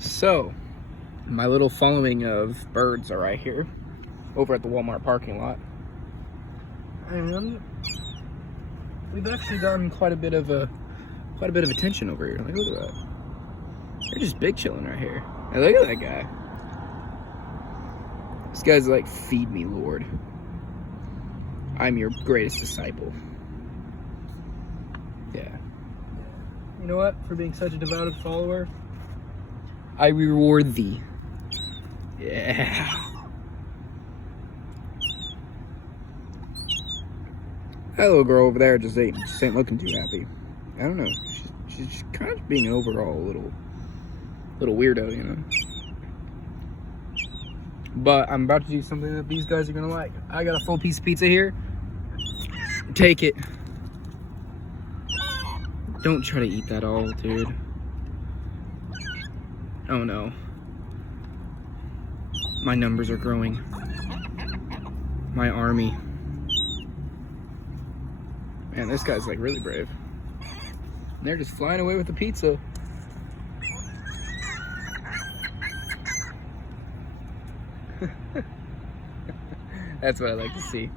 So, my little following of birds are right here, over at the Walmart parking lot. And we've actually gotten quite a bit of attention over here. Like, look at that. They're just big chilling right here. Hey, look at that guy. This guy's like, feed me, Lord. I'm your greatest disciple. Yeah. You know what? For being such a devoted follower, I reward thee. Yeah. That little girl over there just ain't looking too happy. I don't know. She's kind of being overall a little weirdo, you know. But I'm about to do something that these guys are gonna like. I got a full piece of pizza here. Take it. Don't try to eat that all, dude. Oh no. My numbers are growing. My army. Man, this guy's like really brave. And they're just flying away with the pizza. That's what I like to see.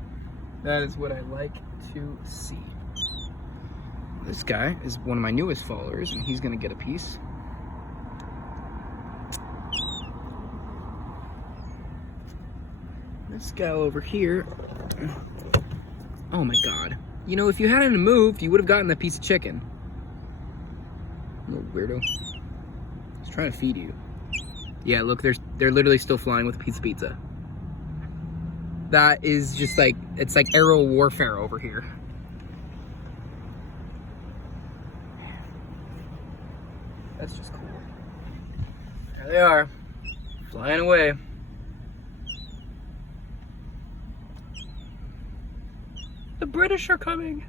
That is what I like to see. This guy is one of my newest followers, and he's gonna get a piece. This guy over here. Oh my god. You know, if you hadn't moved, you would have gotten that piece of chicken. Little weirdo. He's trying to feed you. Yeah, look, they're literally still flying with a piece of pizza. That is just like, it's like aerial warfare over here. That's just cool. There they are, flying away. The British are coming.